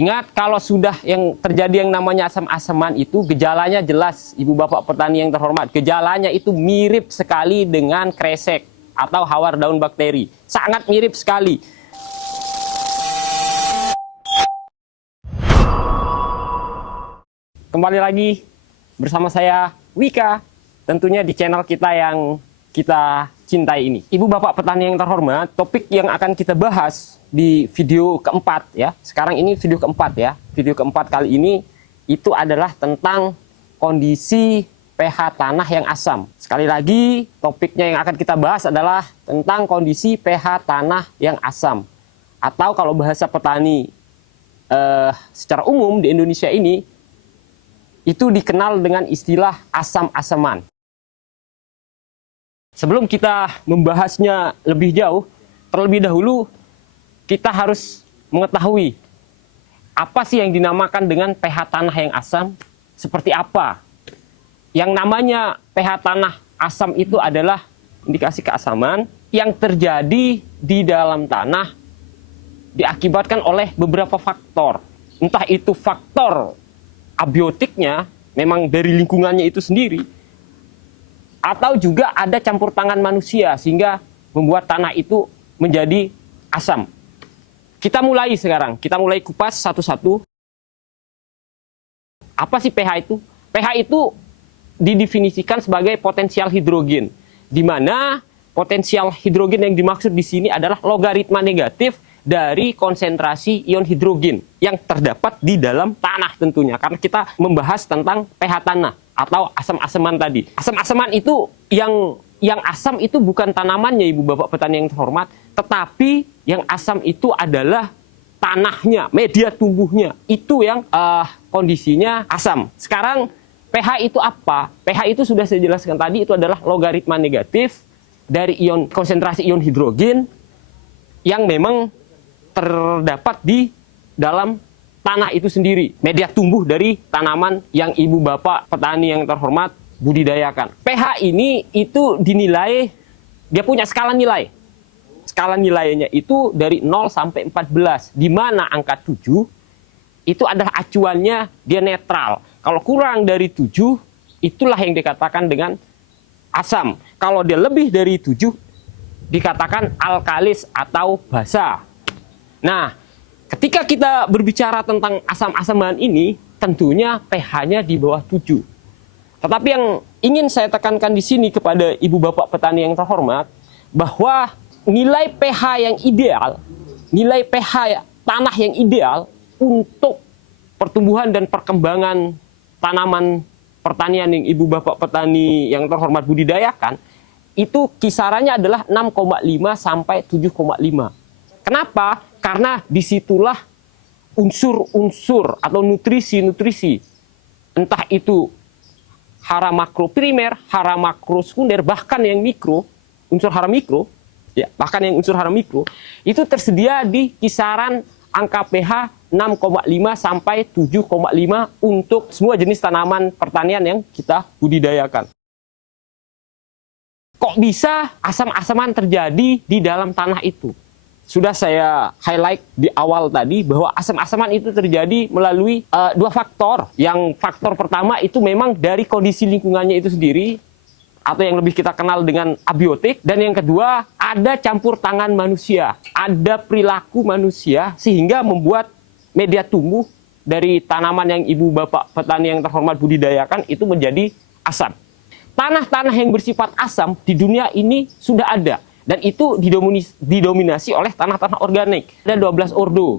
Ingat, kalau sudah yang terjadi yang namanya asam-asaman itu gejalanya jelas, Ibu Bapak petani yang terhormat. Gejalanya itu mirip sekali dengan kresek atau hawar daun bakteri. Sangat mirip sekali. Kembali lagi bersama saya, Wika. Tentunya di channel kita yang kita cintai ini. Ibu Bapak petani yang terhormat, topik yang akan kita bahas di video keempat ya. Sekarang ini video keempat ya. Video keempat kali ini itu adalah tentang kondisi pH tanah yang asam. Sekali lagi, topiknya yang akan kita bahas adalah tentang kondisi pH tanah yang asam. Atau kalau bahasa petani secara umum di Indonesia ini, itu dikenal dengan istilah asam-asaman. Sebelum kita membahasnya lebih jauh, terlebih dahulu kita harus mengetahui apa sih yang dinamakan dengan pH tanah yang asam, seperti apa. Yang namanya pH tanah asam itu adalah indikasi keasaman yang terjadi di dalam tanah diakibatkan oleh beberapa faktor. Entah itu faktor abiotiknya, memang dari lingkungannya itu sendiri, atau juga ada campur tangan manusia sehingga membuat tanah itu menjadi asam. Kita mulai sekarang, kita mulai kupas satu-satu. Apa sih pH itu? pH itu didefinisikan sebagai potensial hidrogen, di mana potensial hidrogen yang dimaksud di sini adalah logaritma negatif dari konsentrasi ion hidrogen yang terdapat di dalam tanah tentunya. Karena kita membahas tentang pH tanah atau asam-asaman tadi. Asam-asaman itu yang asam itu bukan tanamannya, Ibu Bapak petani yang terhormat, tetapi yang asam itu adalah tanahnya, media tumbuhnya. Itu yang kondisinya asam. Sekarang pH itu apa? pH itu sudah saya jelaskan tadi, itu adalah logaritma negatif dari konsentrasi ion hidrogen yang memang terdapat di dalam tanah itu sendiri, media tumbuh dari tanaman yang Ibu Bapak petani yang terhormat budidayakan. pH ini itu dinilai, dia punya skala nilai. Skala nilainya itu dari 0 sampai 14, di mana angka 7 itu adalah acuannya, dia netral. Kalau kurang dari 7, itulah yang dikatakan dengan asam. Kalau dia lebih dari 7, dikatakan alkalis atau basa. Nah, ketika kita berbicara tentang asam-asaman ini, tentunya pH-nya di bawah 7. Tetapi yang ingin saya tekankan di sini kepada Ibu Bapak petani yang terhormat, bahwa nilai pH yang ideal, nilai pH tanah yang ideal untuk pertumbuhan dan perkembangan tanaman pertanian yang Ibu Bapak petani yang terhormat budidayakan, itu kisarannya adalah 6,5 sampai 7,5. Kenapa? Karena disitulah unsur-unsur atau nutrisi-nutrisi, entah itu hara makro primer, hara makro sekunder, bahkan yang mikro, unsur hara mikro, ya, bahkan yang unsur hara mikro, itu tersedia di kisaran angka pH 6,5 sampai 7,5 untuk semua jenis tanaman pertanian yang kita budidayakan. Kok bisa asam-asaman terjadi di dalam tanah itu? Sudah saya highlight di awal tadi bahwa asam-asaman itu terjadi melalui dua faktor. Yang faktor pertama itu memang dari kondisi lingkungannya itu sendiri, atau yang lebih kita kenal dengan abiotik. Dan yang kedua, ada campur tangan manusia, ada perilaku manusia sehingga membuat media tumbuh dari tanaman yang Ibu Bapak petani yang terhormat budidayakan itu menjadi asam. Tanah-tanah yang bersifat asam di dunia ini sudah ada. Dan itu didominasi oleh tanah-tanah organik. Ada 12 ordo.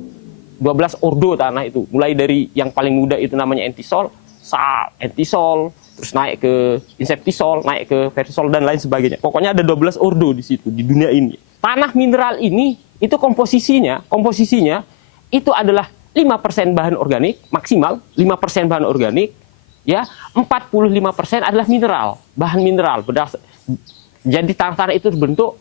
12 ordo tanah itu. Mulai dari yang paling muda itu namanya entisol, entisol, terus naik ke inseptisol, naik ke vertisol, dan lain sebagainya. Pokoknya ada 12 ordo di situ, di dunia ini. Tanah mineral ini, itu komposisinya itu adalah 5% bahan organik, maksimal 5% bahan organik, ya, 45% adalah mineral, bahan mineral. Jadi tanah-tanah itu terbentuk,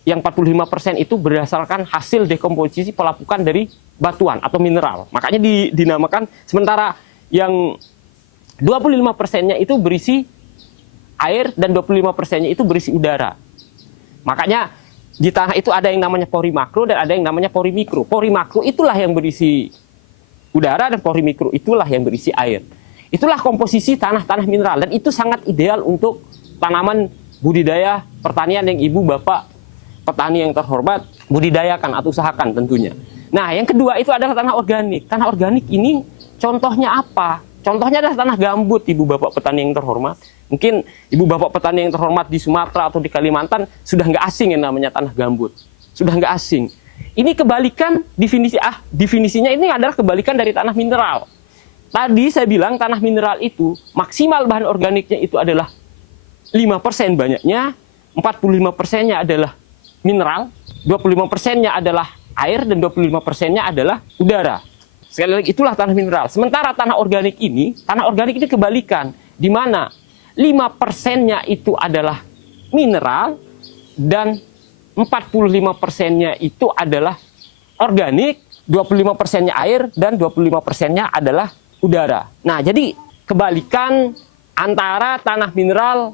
yang 45% itu berdasarkan hasil dekomposisi pelapukan dari batuan atau mineral. Makanya dinamakan, sementara yang 25%-nya itu berisi air dan 25%-nya itu berisi udara. Makanya di tanah itu ada yang namanya pori makro dan ada yang namanya pori mikro. Pori makro itulah yang berisi udara, dan pori mikro itulah yang berisi air. Itulah komposisi tanah-tanah mineral, dan itu sangat ideal untuk tanaman budidaya pertanian yang ibu bapak petani yang terhormat budidayakan atau usahakan tentunya. Nah, yang kedua itu adalah tanah organik. Tanah organik ini contohnya apa? Contohnya adalah tanah gambut, ibu bapak petani yang terhormat. Mungkin ibu bapak petani yang terhormat di Sumatera atau di Kalimantan sudah nggak asing yang namanya tanah gambut. Sudah nggak asing. Ini kebalikan definisinya ini adalah kebalikan dari tanah mineral. Tadi saya bilang tanah mineral itu maksimal bahan organiknya itu adalah 5% banyaknya, 45%-nya adalah mineral, 25%-nya adalah air, dan 25%-nya adalah udara. Sekali lagi, itulah tanah mineral. Sementara tanah organik ini kebalikan, di mana 5%-nya itu adalah mineral, dan 45%-nya itu adalah organik, 25%-nya air, dan 25%-nya adalah udara. Nah, jadi kebalikan antara tanah mineral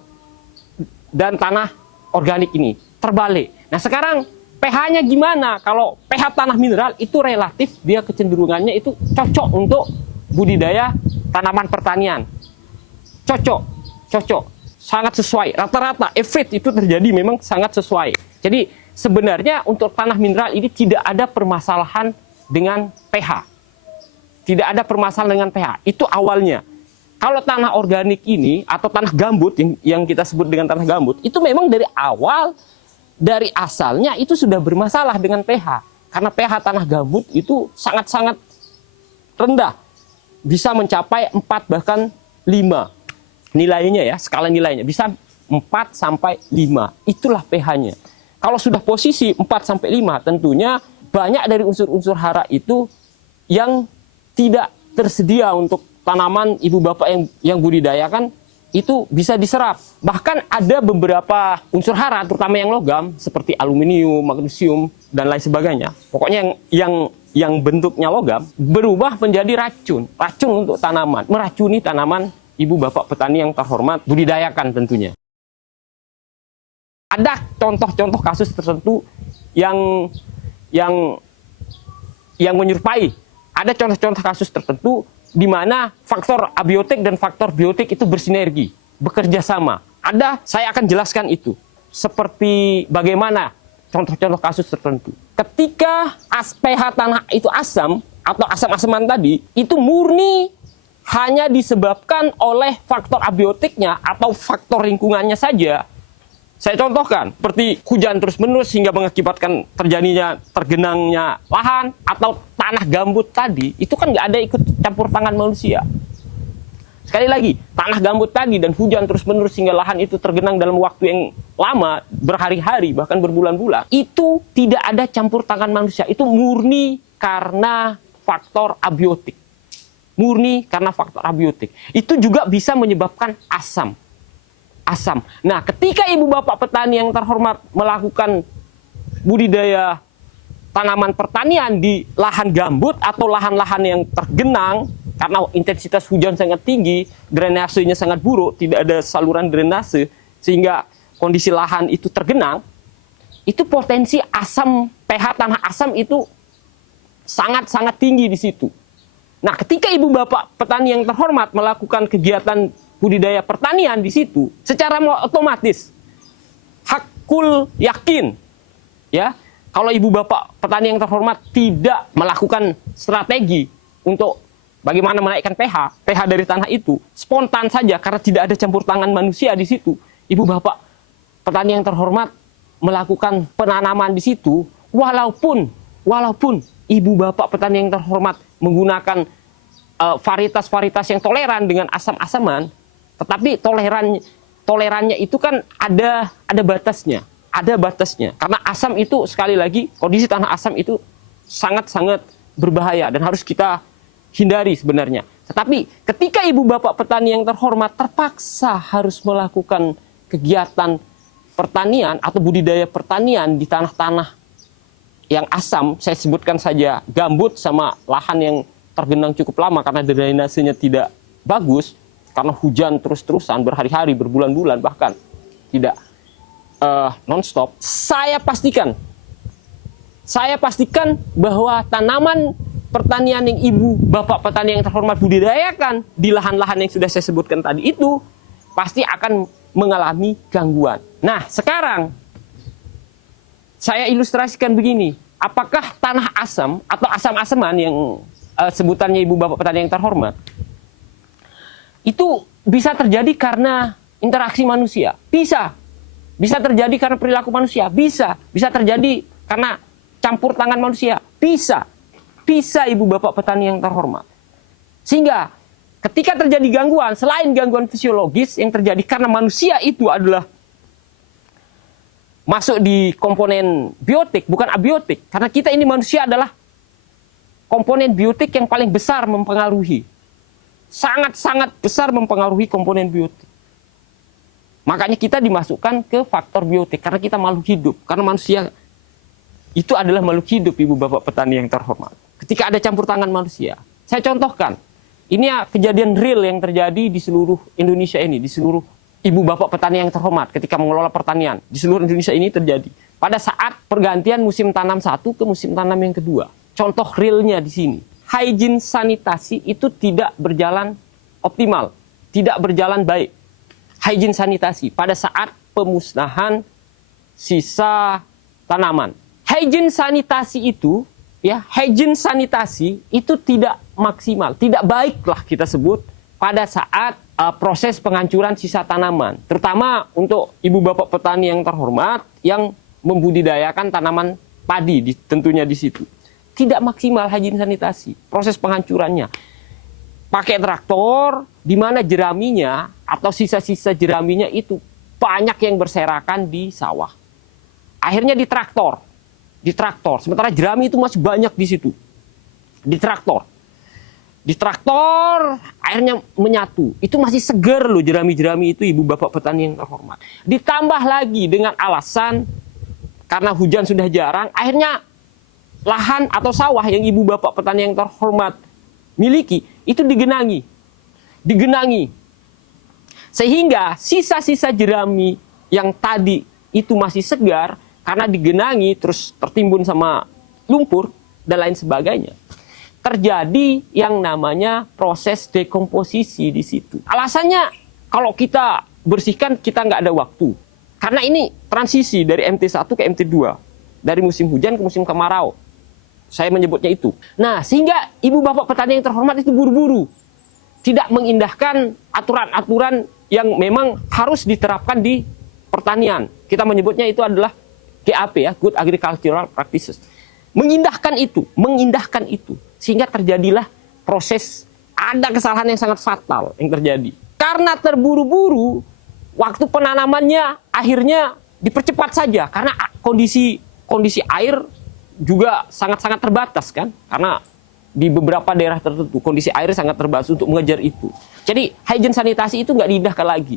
dan tanah organik ini. Terbalik. Nah, sekarang pH-nya gimana? Kalau pH tanah mineral itu relatif, dia kecenderungannya itu cocok untuk budidaya tanaman pertanian. Cocok. Sangat sesuai. Rata-rata, average itu terjadi memang sangat sesuai. Jadi, sebenarnya untuk tanah mineral ini tidak ada permasalahan dengan pH. Tidak ada permasalahan dengan pH. Itu awalnya. Kalau tanah organik ini, atau tanah gambut, yang kita sebut dengan tanah gambut, itu memang dari awal, dari asalnya itu sudah bermasalah dengan pH. Karena pH tanah gambut itu sangat-sangat rendah. Bisa mencapai 4 bahkan 5 nilainya ya, skala nilainya. Bisa 4 sampai 5. Itulah pH-nya. Kalau sudah posisi 4 sampai 5, tentunya banyak dari unsur-unsur hara itu yang tidak tersedia untuk tanaman ibu bapak yang budidayakan itu bisa diserap. Bahkan ada beberapa unsur hara, terutama yang logam, seperti aluminium, magnesium, dan lain sebagainya. Pokoknya yang bentuknya logam, berubah menjadi racun. Racun untuk tanaman, meracuni tanaman ibu bapak petani yang terhormat budidayakan tentunya. Ada contoh-contoh kasus tertentu yang menyerupai. Ada contoh-contoh kasus tertentu di mana faktor abiotik dan faktor biotik itu bersinergi, bekerja sama. Saya akan jelaskan itu. Seperti bagaimana contoh-contoh kasus tertentu. Ketika pH tanah itu asam, atau asam-asaman tadi, itu murni hanya disebabkan oleh faktor abiotiknya atau faktor lingkungannya saja. Saya contohkan, seperti hujan terus-menerus sehingga mengakibatkan tergenangnya lahan, atau tanah gambut tadi, itu kan nggak ada ikut campur tangan manusia. Sekali lagi, tanah gambut tadi dan hujan terus-menerus sehingga lahan itu tergenang dalam waktu yang lama, berhari-hari, bahkan berbulan-bulan, itu tidak ada campur tangan manusia. Itu murni karena faktor abiotik. Murni karena faktor abiotik. Itu juga bisa menyebabkan asam. Nah, ketika ibu bapak petani yang terhormat melakukan budidaya tanaman pertanian di lahan gambut atau lahan-lahan yang tergenang karena intensitas hujan sangat tinggi, drainasenya sangat buruk, tidak ada saluran drainase, sehingga kondisi lahan itu tergenang, itu potensi asam, pH tanah asam itu sangat-sangat tinggi di situ. Nah, ketika ibu bapak petani yang terhormat melakukan kegiatan budidaya pertanian di situ, secara otomatis hakul yakin, ya, kalau ibu bapak petani yang terhormat tidak melakukan strategi untuk bagaimana menaikkan pH dari tanah itu, spontan saja karena tidak ada campur tangan manusia di situ, ibu bapak petani yang terhormat melakukan penanaman di situ, walaupun ibu bapak petani yang terhormat menggunakan varietas-varietas yang toleran dengan asam-asaman, tetapi tolerannya itu kan ada batasnya. Karena asam itu, sekali lagi, kondisi tanah asam itu sangat-sangat berbahaya dan harus kita hindari sebenarnya. Tetapi ketika ibu bapak petani yang terhormat terpaksa harus melakukan kegiatan pertanian atau budidaya pertanian di tanah-tanah yang asam, saya sebutkan saja gambut sama lahan yang tergenang cukup lama karena drainasenya tidak bagus, karena hujan terus-terusan berhari-hari, berbulan-bulan, bahkan tidak non-stop. Saya pastikan bahwa tanaman pertanian yang ibu bapak petani yang terhormat budidayakan di lahan-lahan yang sudah saya sebutkan tadi itu pasti akan mengalami gangguan. Nah, sekarang saya ilustrasikan begini. Apakah tanah asam atau asam-asaman yang sebutannya ibu bapak petani yang terhormat itu bisa terjadi karena interaksi manusia? Bisa. Bisa terjadi karena perilaku manusia? Bisa. Bisa terjadi karena campur tangan manusia? Bisa. Bisa, ibu bapak petani yang terhormat. Sehingga ketika terjadi gangguan, selain gangguan fisiologis yang terjadi karena manusia itu adalah masuk di komponen biotik, bukan abiotik. Karena kita ini manusia adalah komponen biotik yang paling besar mempengaruhi. Sangat-sangat besar mempengaruhi komponen biotik. Makanya kita dimasukkan ke faktor biotik, karena kita makhluk hidup. Karena manusia itu adalah makhluk hidup, ibu bapak petani yang terhormat. Ketika ada campur tangan manusia, saya contohkan. Ini ya kejadian real yang terjadi di seluruh Indonesia ini, di seluruh ibu bapak petani yang terhormat ketika mengelola pertanian. Di seluruh Indonesia ini terjadi. Pada saat pergantian musim tanam satu ke musim tanam yang kedua. Contoh realnya di sini. Hygiene sanitasi itu tidak berjalan optimal, tidak berjalan baik. Hygiene sanitasi pada saat pemusnahan sisa tanaman. Hygiene sanitasi itu, ya, hygiene sanitasi itu tidak maksimal, tidak baiklah kita sebut pada saat proses penghancuran sisa tanaman, terutama untuk ibu bapak petani yang terhormat yang membudidayakan tanaman padi, tentunya di situ. Tidak maksimal hygiene sanitasi, proses penghancurannya. Pakai traktor, di mana jeraminya atau sisa-sisa jeraminya itu banyak yang berserakan di sawah. Akhirnya ditraktor, sementara jerami itu masih banyak di situ. Ditraktor, akhirnya menyatu. Itu masih segar loh jerami-jerami itu, ibu bapak petani yang terhormat. Ditambah lagi dengan alasan karena hujan sudah jarang, akhirnya lahan atau sawah yang ibu bapak petani yang terhormat miliki itu digenangi. Sehingga sisa-sisa jerami yang tadi itu masih segar karena digenangi terus tertimbun sama lumpur dan lain sebagainya. Terjadi yang namanya proses dekomposisi di situ. Alasannya kalau kita bersihkan kita nggak ada waktu. Karena ini transisi dari MT1 ke MT2. Dari musim hujan ke musim kemarau. Saya menyebutnya itu. Nah, sehingga ibu bapak petani yang terhormat itu buru-buru. Tidak mengindahkan aturan-aturan yang memang harus diterapkan di pertanian. Kita menyebutnya itu adalah GAP ya, Good Agricultural Practices. Mengindahkan itu. Sehingga terjadilah proses, ada kesalahan yang sangat fatal yang terjadi. Karena terburu-buru, waktu penanamannya akhirnya dipercepat saja. Karena kondisi air juga sangat-sangat terbatas kan, karena di beberapa daerah tertentu kondisi air sangat terbatas untuk mengejar itu. Jadi hygiene sanitasi itu nggak diindahkan lagi.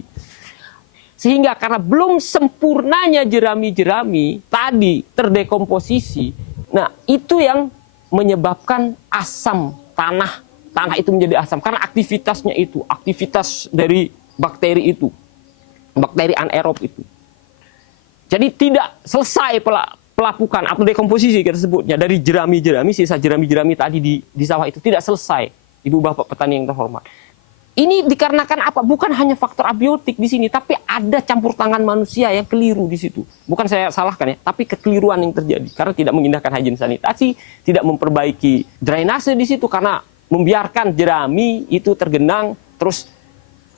Sehingga karena belum sempurnanya jerami-jerami tadi terdekomposisi, nah itu yang menyebabkan asam tanah itu menjadi asam karena aktivitasnya itu, aktivitas dari bakteri itu, bakteri anaerob itu. Jadi tidak selesai pelapukan atau dekomposisi kita sebutnya dari jerami-jerami, sisa jerami-jerami tadi di sawah itu tidak selesai, ibu bapak petani yang terhormat. Ini dikarenakan apa? Bukan hanya faktor abiotik di sini, tapi ada campur tangan manusia yang keliru di situ. Bukan saya salahkan ya, tapi kekeliruan yang terjadi karena tidak mengindahkan hygiene sanitasi, tidak memperbaiki drainase di situ karena membiarkan jerami itu tergenang, terus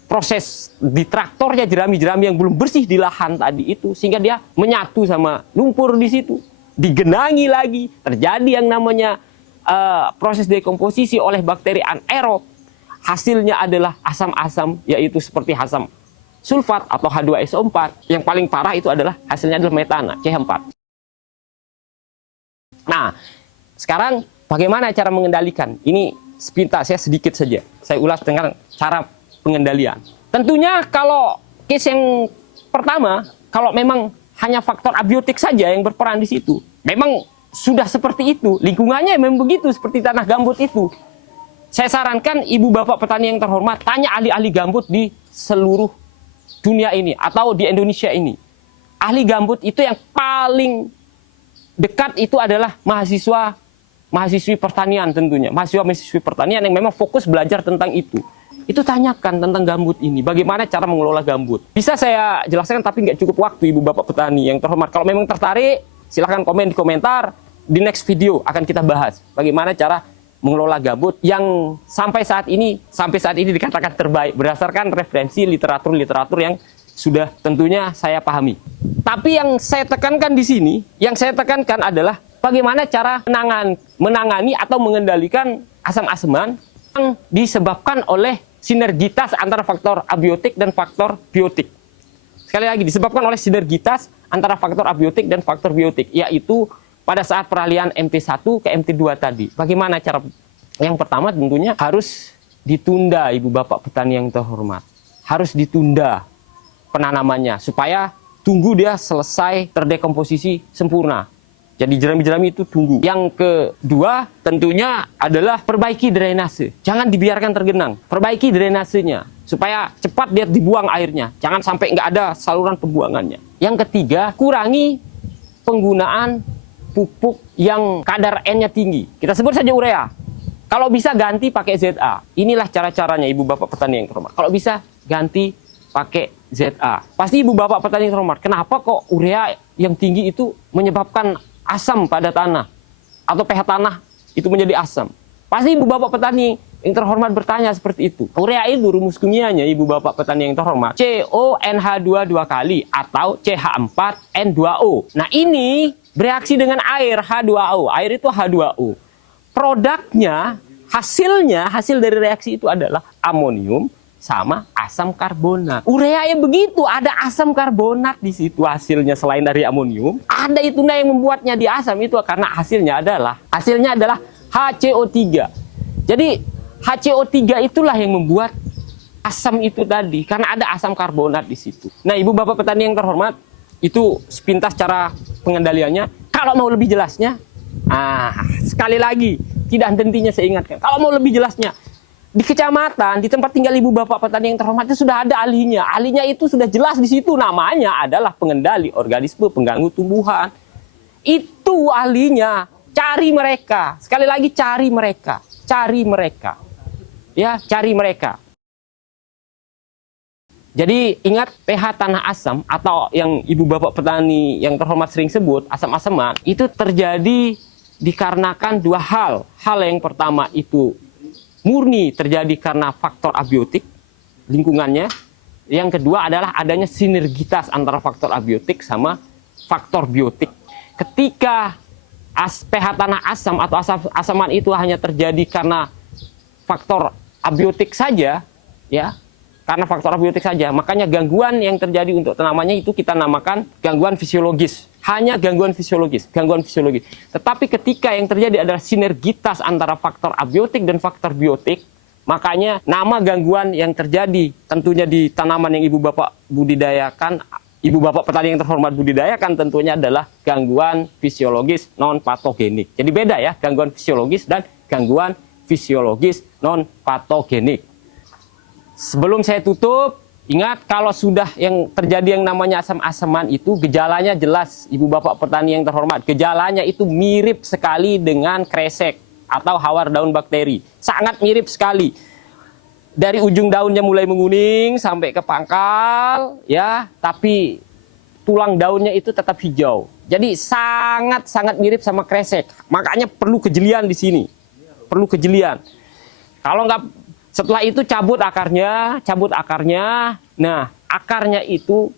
proses di traktornya jerami-jerami yang belum bersih di lahan tadi itu, sehingga dia menyatu sama lumpur di situ, digenangi lagi, terjadi yang namanya proses dekomposisi oleh bakteri anaerob. Hasilnya adalah asam-asam, yaitu seperti asam sulfat atau H2SO4. Yang paling parah itu adalah hasilnya adalah metana, CH4. Nah, sekarang bagaimana cara mengendalikan? Ini sepintas saya sedikit saja. Saya ulas dengan cara pengendalian. Tentunya kalau case yang pertama, kalau memang hanya faktor abiotik saja yang berperan di situ, memang sudah seperti itu, lingkungannya memang begitu, seperti tanah gambut itu. Saya sarankan ibu bapak petani yang terhormat, tanya ahli-ahli gambut di seluruh dunia ini atau di Indonesia ini. Ahli gambut itu yang paling dekat itu adalah mahasiswa mahasiswi pertanian tentunya, mahasiswa-mahasiswi pertanian yang memang fokus belajar tentang itu tanyakan tentang gambut ini, bagaimana cara mengelola gambut. Bisa saya jelaskan tapi nggak cukup waktu Ibu Bapak Petani yang terhormat. Kalau memang tertarik, silahkan komen di komentar, di next video akan kita bahas bagaimana cara mengelola gambut yang sampai saat ini dikatakan terbaik berdasarkan referensi literatur-literatur yang sudah tentunya saya pahami. Tapi yang saya tekankan di sini, yang saya tekankan adalah bagaimana cara menangani atau mengendalikan asam-asaman yang disebabkan oleh sinergitas antara faktor abiotik dan faktor biotik. Sekali lagi, disebabkan oleh sinergitas antara faktor abiotik dan faktor biotik, yaitu pada saat peralihan MT1 ke MT2 tadi. Bagaimana cara? Yang pertama tentunya harus ditunda, Ibu Bapak Petani yang terhormat. Harus ditunda penanamannya supaya tunggu dia selesai terdekomposisi sempurna. Jadi jerami-jerami itu tunggu. Yang kedua tentunya adalah perbaiki drainase. Jangan dibiarkan tergenang. Perbaiki drainasenya supaya cepat dia dibuang airnya. Jangan sampai nggak ada saluran pembuangannya. Yang ketiga, kurangi penggunaan pupuk yang kadar N-nya tinggi. Kita sebut saja urea. Kalau bisa ganti pakai ZA. Inilah cara-caranya Ibu Bapak Petani yang terhormat. Kalau bisa ganti pakai ZA. Pasti Ibu Bapak Petani yang terhormat, kenapa kok urea yang tinggi itu menyebabkan asam pada tanah? Atau pH tanah itu menjadi asam? Pasti Ibu Bapak Petani yang terhormat bertanya seperti itu. Urea itu rumus kimianya Ibu Bapak Petani yang terhormat, CONH2 dua kali atau CH4N2O. Nah ini bereaksi dengan air H2O. Air itu H2O. Produknya, hasil dari reaksi itu adalah amonium sama asam karbonat. Urea yang begitu, ada asam karbonat di situ hasilnya selain dari amonium. Ada itu yang membuatnya di asam itu karena hasilnya adalah HCO3. Jadi HCO3 itulah yang membuat asam itu tadi karena ada asam karbonat di situ. Nah, Ibu Bapak Petani yang terhormat, itu sepintas cara pengendaliannya. Kalau mau lebih jelasnya, sekali lagi, tidak hentinya saya ingatkan. Kalau mau lebih jelasnya, di kecamatan, di tempat tinggal Ibu Bapak Petani yang terhormat itu sudah ada ahlinya. Ahlinya itu sudah jelas di situ, namanya adalah pengendali organisme pengganggu tumbuhan. Itu ahlinya. Cari mereka. Sekali lagi, cari mereka. Cari mereka. Ya, cari mereka. Jadi ingat pH tanah asam atau yang Ibu Bapak Petani yang terhormat sering sebut asam-asaman itu terjadi dikarenakan dua hal. Hal yang pertama itu murni terjadi karena faktor abiotik lingkungannya. Yang kedua adalah adanya sinergitas antara faktor abiotik sama faktor biotik. Ketika pH tanah asam atau asam-asaman itu hanya terjadi karena faktor abiotik saja, ya. Karena faktor abiotik saja, makanya gangguan yang terjadi untuk tanamannya itu kita namakan gangguan fisiologis. Hanya gangguan fisiologis. Tetapi ketika yang terjadi adalah sinergitas antara faktor abiotik dan faktor biotik, makanya nama gangguan yang terjadi tentunya di tanaman yang Ibu Bapak budidayakan, Ibu Bapak Petani yang terhormat budidayakan tentunya adalah gangguan fisiologis non-patogenik. Jadi beda ya, gangguan fisiologis dan gangguan fisiologis non-patogenik. Sebelum saya tutup, ingat kalau sudah yang terjadi yang namanya asam-asaman itu gejalanya jelas, Ibu Bapak Petani yang terhormat. Gejalanya itu mirip sekali dengan kresek atau hawar daun bakteri. Sangat mirip sekali. Dari ujung daunnya mulai menguning sampai ke pangkal, ya, tapi tulang daunnya itu tetap hijau. Jadi sangat-sangat mirip sama kresek. Makanya perlu kejelian di sini. Perlu kejelian. Kalau nggak, setelah itu cabut akarnya. Nah, akarnya itu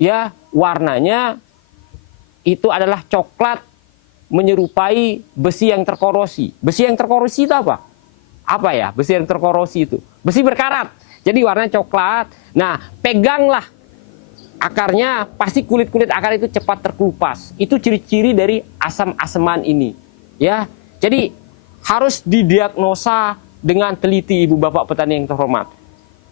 ya warnanya itu adalah coklat menyerupai besi yang terkorosi. Besi yang terkorosi itu apa? Apa ya? Besi yang terkorosi itu besi berkarat. Jadi warnanya coklat. Nah, peganglah akarnya, pasti kulit-kulit akar itu cepat terkelupas. Itu ciri-ciri dari asam-asaman ini. Ya. Jadi harus didiagnosa dengan teliti Ibu Bapak Petani yang terhormat.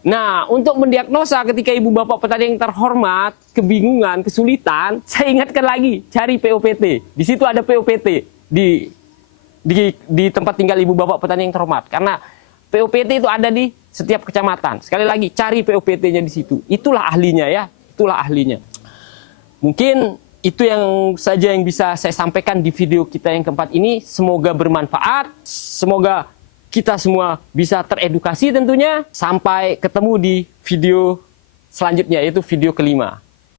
Nah, untuk mendiagnosa ketika Ibu Bapak Petani yang terhormat kebingungan, kesulitan, saya ingatkan lagi, cari POPT. Di situ ada POPT di tempat tinggal Ibu Bapak Petani yang terhormat. Karena POPT itu ada di setiap kecamatan. Sekali lagi, cari POPT-nya di situ. Itulah ahlinya ya, itulah ahlinya. Mungkin itu yang saja yang bisa saya sampaikan di video kita yang keempat ini. Semoga bermanfaat, semoga kita semua bisa teredukasi tentunya. Sampai ketemu di video selanjutnya, yaitu video kelima.